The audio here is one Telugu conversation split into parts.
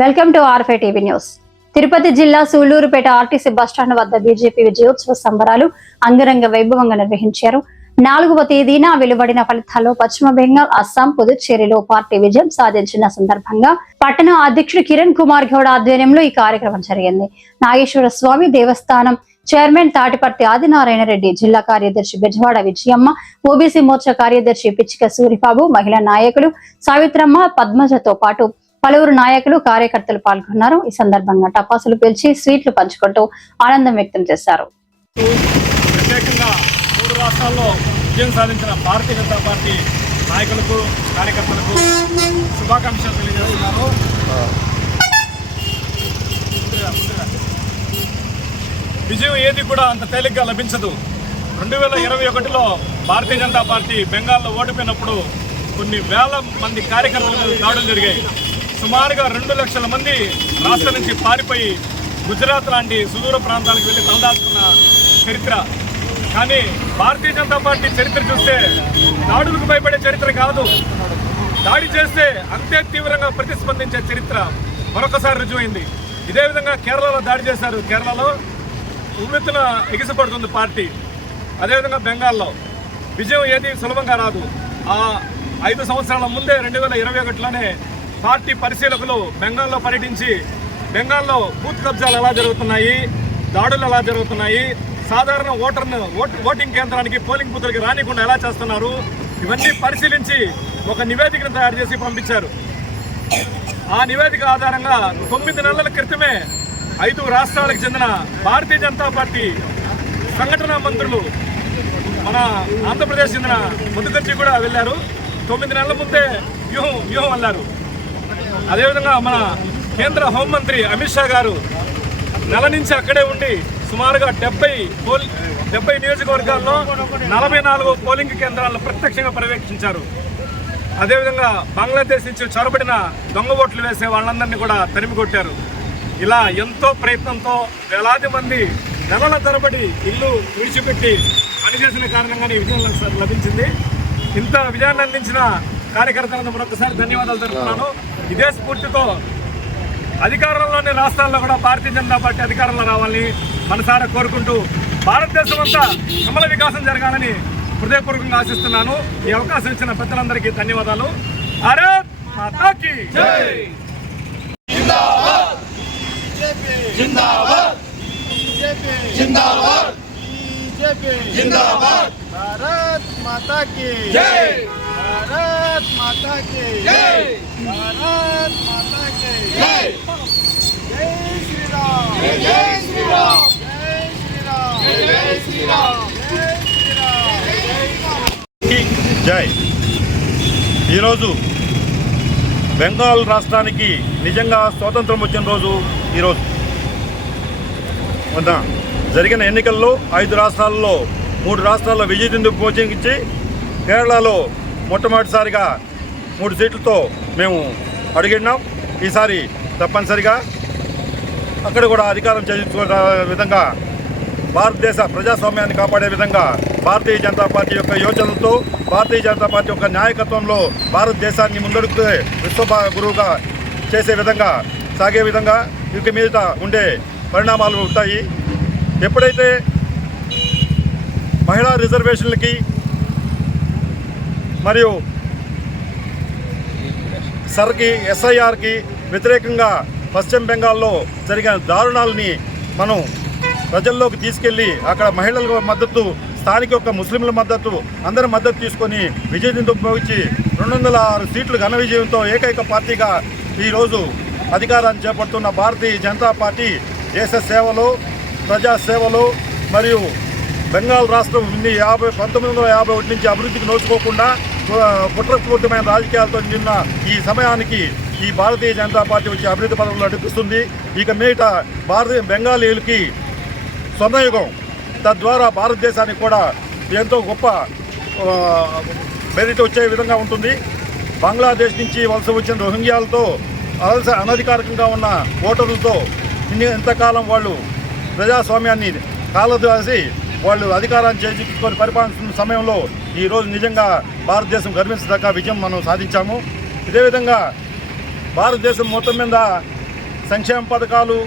Welcome to R5 TV news. Tirupati జిల్లా సూళ్లూరుపేట ఆర్టీసీ బస్టాండ్ వద్ద బీజేపీ విజయోత్సవ సంబరాలు అంగరంగ వైభవంగా నిర్వహించారు. 4వ తేదీన వెలువడిన ఫలితాల్లో పశ్చిమ బెంగాల్, అస్సాం, పుదుచ్చేరిలో పార్టీ విజయం సాధించిన సందర్భంగా పట్టణ అధ్యక్షుడు కిరణ్ కుమార్ గౌడ్ ఆధ్వర్యంలో ఈ కార్యక్రమం జరిగింది. నాగేశ్వర స్వామి దేవస్థానం చైర్మన్ తాటిపర్తి ఆదినారాయణ రెడ్డి, జిల్లా కార్యదర్శి బెజవాడ విజయమ్మ, ఓబీసీ మోర్చా కార్యదర్శి పిచ్చిక సూరిబాబు, మహిళా నాయకులు సావిత్రమ్మ, పద్మజతో పాటు పలువురు నాయకులు, కార్యకర్తలు పాల్గొన్నారు. ఈ సందర్భంగా టపాసులు పేల్చి స్వీట్లు పంచుకుంటూ ఆనందం వ్యక్తం చేశారు. ప్రత్యేకంగా 3 రాష్ట్రాల్లో విజయం సాధించిన భారతీయ జనతా పార్టీ నాయకులకు, కార్యకర్తలకు శుభాకాంక్షలు తెలియజేస్తున్నారు. విజయం ఏది కూడా అంత తేలిగ్గా లభించదు. 2021లో భారతీయ జనతా పార్టీ బెంగాల్లో ఓడిపోయినప్పుడు కొన్ని వేల మంది కార్యకర్తల మీద దాడులు జరిగాయి. సుమారుగా 2 లక్షల మంది రాష్ట్రం నుంచి పారిపోయి గుజరాత్ లాంటి సుదూర ప్రాంతాలకు వెళ్ళి తలదాచుకున్న చరిత్ర. కానీ భారతీయ జనతా పార్టీ చరిత్ర చూస్తే దాడులకు భయపడే చరిత్ర కాదు, దాడి చేస్తే అంతే తీవ్రంగా ప్రతిస్పందించే చరిత్ర మరొకసారి రుజువైంది. ఇదే విధంగా కేరళలో దాడి చేశారు. కేరళలో ఉవ్వెత్తున ఎగిసిపడుతుంది పార్టీ. అదేవిధంగా బెంగాల్లో విజయం ఏది సులభంగా రాదు. ఆ 5 సంవత్సరాల ముందే 2021లోనే పార్టీ పరిశీలకులు బెంగాల్లో పర్యటించి బెంగాల్లో బూత్ కబ్జాలు ఎలా జరుగుతున్నాయి, దాడులు ఎలా జరుగుతున్నాయి, సాధారణ ఓటింగ్ కేంద్రానికి, పోలింగ్ బూత్లకి రానికుండా ఎలా చేస్తున్నారు, ఇవన్నీ పరిశీలించి ఒక నివేదికను తయారు చేసి పంపించారు. ఆ నివేదిక ఆధారంగా 9 నెలల క్రితమే 5 రాష్ట్రాలకు చెందిన భారతీయ జనతా పార్టీ సంఘటనా మంత్రులు మన ఆంధ్రప్రదేశ్ చెందిన ముదుగర్జీ కూడా వెళ్ళారు. 9 నెలల ముందే వ్యూహం అన్నారు. అదేవిధంగా మన కేంద్ర హోంమంత్రి అమిత్ షా గారు నెల నుంచి అక్కడే ఉండి సుమారుగా 70 నియోజకవర్గాల్లో 44 పోలింగ్ కేంద్రాలను ప్రత్యక్షంగా పర్యవేక్షించారు. అదేవిధంగా బంగ్లాదేశ్ నుంచి చొరబడిన దొంగ ఓట్లు వేసే వాళ్ళందరినీ కూడా తరిమి కొట్టారు. ఇలా ఎంతో ప్రయత్నంతో వేలాది మంది నెలల తరబడి ఇల్లు విడిచిపెట్టి పనిచేసిన కారణంగానే విజయం లభించింది. ఇంత విజయాన్ని అందించిన కార్యకర్తలను మరొకసారి ధన్యవాదాలు తెలుపుతున్నాను. ఇదే స్ఫూర్తితో అధికారంలోని రాష్ట్రాల్లో కూడా భారతీయ జనతా పార్టీ అధికారంలో రావాలని మనసారా కోరుకుంటూ భారతదేశం అంతా సమల వికాసం జరగాలని హృదయపూర్వకంగా ఆశిస్తున్నాను. ఈ అవకాశం ఇచ్చిన పెద్దలందరికీ ధన్యవాదాలు. భారత్ మాతా కీ జై. జిందాబాద్ జిందాబాద్ జిందాబాద్ జిందాబాద్. భారత్ మాతా కీ జై. భారత్ మాతా కీ జై. భారత్ మాతా కీ జై. జై శ్రీరామ్. జై శ్రీరామ్. జై శ్రీరామ్. జై శ్రీరామ్. జై శ్రీరామ్. జై. ఈరోజు బెంగాల్ రాష్ట్రానికి నిజంగా స్వాతంత్రం వచ్చిన రోజు ఈరోజు. మొన్న జరిగిన ఎన్నికల్లో 5 రాష్ట్రాల్లో 3 రాష్ట్రాల్లో విజయదుందుకు పోచించి కేరళలో మొట్టమొదటిసారిగా 3 సీట్లతో మేము అడిగినాం. ఈసారి తప్పనిసరిగా అక్కడ కూడా అధికారం చేయించుకునే విధంగా భారతదేశ ప్రజాస్వామ్యాన్ని కాపాడే విధంగా భారతీయ జనతా పార్టీ యొక్క యోచనలతో, భారతీయ జనతా పార్టీ యొక్క నాయకత్వంలో భారతదేశాన్ని ముందడుగు విశ్వ గురువుగా చేసే విధంగా సాగే విధంగా ఇక మీద ఉండే పరిణామాలు ఉంటాయి. ఎప్పుడైతే మహిళా రిజర్వేషన్లకి మరియు సర్కి ఎస్ఐఆర్కి వ్యతిరేకంగా పశ్చిమ బెంగాల్లో జరిగిన దారుణాలని మనం ప్రజల్లోకి తీసుకెళ్ళి అక్కడ మహిళల మద్దతు, స్థానిక యొక్క ముస్లింల మద్దతు, అందరి మద్దతు తీసుకొని విజయదుందుకు పోయించి 206 సీట్లు ఘన విజయంతో ఏకైక పార్టీగా ఈరోజు అధికారాన్ని చేపడుతున్న భారతీయ జనతా పార్టీ దేశ సేవలో, ప్రజా సేవలో మరియు బెంగాల్ రాష్ట్రం 1951 నుంచి అభివృద్ధికి నోచుకోకుండా కుట్రపూరితమైన రాజకీయాలతో నిన్న ఈ సమయానికి ఈ భారతీయ జనతా పార్టీ వచ్చి అభివృద్ధి పథకంలో నడిపిస్తుంది. ఇక మీట బెంగాలీలకి స్వర్ణయుగం. తద్వారా భారతదేశానికి కూడా ఎంతో గొప్ప మెరిట్ వచ్చే విధంగా ఉంటుంది. బంగ్లాదేశ్ నుంచి వలస వచ్చిన రోహింగ్యాలతో అనధికారికంగా ఉన్న ఓటర్లతో ఇంతకాలం వాళ్ళు ప్రజాస్వామ్యాన్ని కాలదాసి వాళ్ళు అధికారాన్ని చేజిక్కొని పరిపాలిస్తున్న సమయంలో ఈరోజు నిజంగా భారతదేశం గర్వించదగ్గ విజయం మనం సాధించాము. ఇదే విధంగా భారతదేశం మొత్తం మీద సంక్షేమ పథకాలు,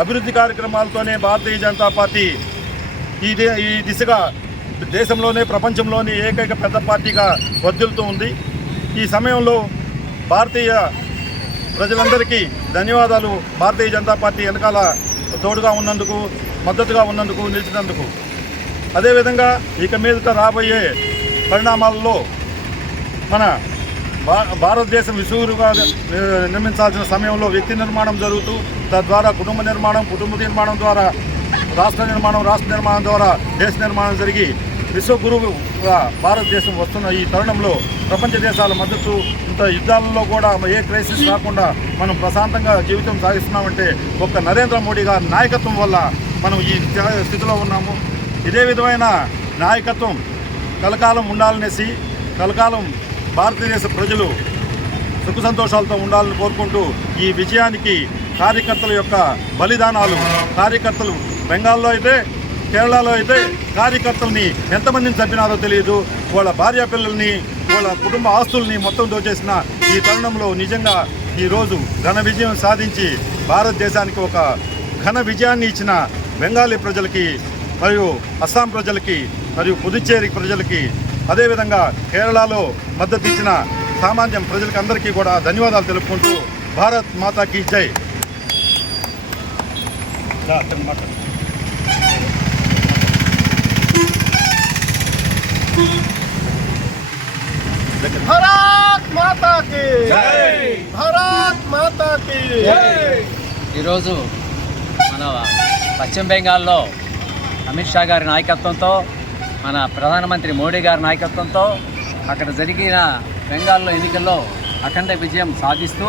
అభివృద్ధి కార్యక్రమాలతోనే భారతీయ జనతా పార్టీ ఈ దిశగా దేశంలోనే ప్రపంచంలోనే ఏకైక పెద్ద పార్టీగా వర్ధిల్లుతూ ఉంది. ఈ సమయంలో భారతీయ ప్రజలందరికీ ధన్యవాదాలు. భారతీయ జనతా పార్టీ వెనకాల తోడుగా ఉన్నందుకు, మద్దతుగా ఉన్నందుకు, నిలిచినందుకు. అదేవిధంగా ఇక మీదట రాబోయే పరిణామాల్లో మన భారతదేశం విసుగురుగా నిర్మించాల్సిన సమయంలో వ్యక్తి నిర్మాణం జరుగుతూ, తద్వారా కుటుంబ నిర్మాణం ద్వారా రాష్ట్ర నిర్మాణం ద్వారా దేశ నిర్మాణం జరిగి విశ్వగురువుగా భారతదేశం వస్తున్న ఈ తరుణంలో ప్రపంచ దేశాల మద్దతు, ఇంత యుద్ధాలలో కూడా ఏ క్రైసిస్ రాకుండా మనం ప్రశాంతంగా జీవితం సాగిస్తున్నామంటే ఒక్క నరేంద్ర మోడీ గారి నాయకత్వం వల్ల మనం ఈ స్థితిలో ఉన్నాము. ఇదే విధమైన నాయకత్వం కలకాలం ఉండాలనేసి, కలకాలం భారతదేశ ప్రజలు సుఖ సంతోషాలతో ఉండాలని కోరుకుంటూ ఈ విజయానికి కార్యకర్తల యొక్క బలిదానాలు, కార్యకర్తలు బెంగాల్లో అయితే, కేరళలో అయితే కార్యకర్తల్ని ఎంతమందిని చంపినారో తెలియదు. వాళ్ళ భార్య పిల్లల్ని, వాళ్ళ కుటుంబ ఆస్తుల్ని మొత్తం దోచేసిన ఈ తరుణంలో నిజంగా ఈరోజు ఘన విజయం సాధించి భారతదేశానికి ఒక ఘన విజయాన్ని ఇచ్చిన బెంగాలీ ప్రజలకి, మరియు అస్సాం ప్రజలకి, మరియు పుదుచ్చేరి ప్రజలకి, అదేవిధంగా కేరళలో మద్దతు ఇచ్చిన సామాన్యం ప్రజలకి అందరికీ కూడా ధన్యవాదాలు తెలుపుకుంటూ భారత్ మాతాకి జై. భారత్ మాతా కీ జై, భారత్ మాతా కీ జై. ఈరోజు మన పశ్చిమ బెంగాల్లో అమిత్ షా గారి నాయకత్వంతో, మన ప్రధానమంత్రి మోడీ గారి నాయకత్వంతో అక్కడ జరిగిన బెంగాల్లో ఎన్నికల్లో అఖండ విజయం సాధిస్తూ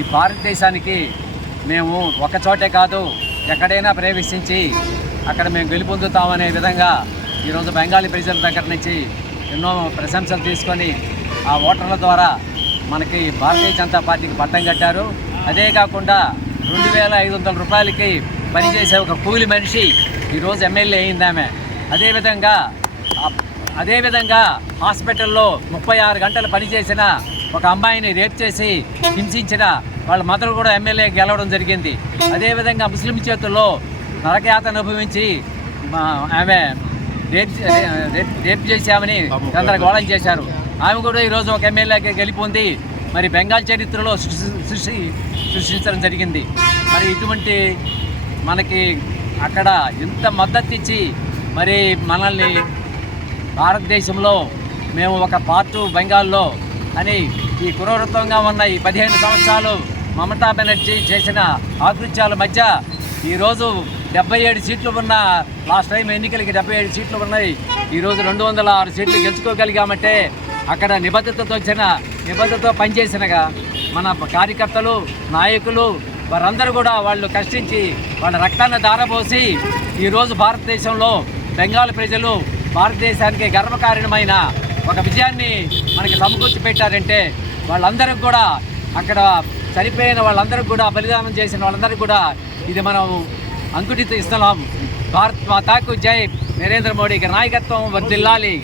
ఈ భారతదేశానికి మేము ఒకచోటే కాదు ఎక్కడైనా ప్రవేశించి అక్కడ మేము గెలుపొందుతామనే విధంగా ఈరోజు బెంగాలీ ప్రజల దగ్గర నుంచి ఎన్నో ప్రశంసలు తీసుకొని ఆ ఓటర్ల ద్వారా మనకి భారతీయ జనతా పార్టీకి పట్టం కట్టారు. అదే కాకుండా 2,500 రూపాయలకి పనిచేసే ఒక కూలి మనిషి ఈరోజు ఎమ్మెల్యే అయిందామె. అదేవిధంగా హాస్పిటల్లో 36 గంటలు పనిచేసిన ఒక అమ్మాయిని రేప్ చేసి హింసించిన వాళ్ళ మదర్ కూడా ఎమ్మెల్యే గెలవడం జరిగింది. అదేవిధంగా ముస్లిం చేతుల్లో నరకయాతన అనుభవించి ఆమె రేప్ చేశామని గందరగోళం చేశారు. ఆమె కూడా ఈరోజు ఒక ఎమ్మెల్యేకి గెలిపొంది మరి బెంగాల్ చరిత్రలో సృష్టించడం జరిగింది. మరి ఇటువంటి మనకి అక్కడ ఇంత మద్దతు ఇచ్చి మరి మనల్ని భారతదేశంలో మేము ఒక పార్టు బెంగాల్లో అని ఈ క్రూరత్వంగా ఉన్న ఈ 15 సంవత్సరాలు మమతా బెనర్జీ చేసిన ఆకృత్యాల మధ్య ఈరోజు 77 సీట్లు ఉన్న, లాస్ట్ టైం ఎన్నికలకి 77 సీట్లు ఉన్నాయి. ఈరోజు 206 సీట్లు గెలుచుకోగలిగామంటే అక్కడ నిబద్ధతతో పనిచేసినగా మన కార్యకర్తలు, నాయకులు వారందరూ కూడా వాళ్ళు కష్టించి వాళ్ళ రక్తాన్ని ధారపోసి ఈరోజు భారతదేశంలో బెంగాల్ ప్రజలు భారతదేశానికి గర్వకారణమైన ఒక విజయాన్ని మనకి సమకూర్చి పెట్టారంటే వాళ్ళందరికీ కూడా, అక్కడ చనిపోయిన వాళ్ళందరికీ కూడా, బలిదానం చేసిన వాళ్ళందరికీ కూడా ఇది మనం అంకుటిత ఇస్తున్నాం. భారత్ మాతాకు జై. నరేంద్ర మోడీకి నాయకత్వం వర్ధిల్లాలి.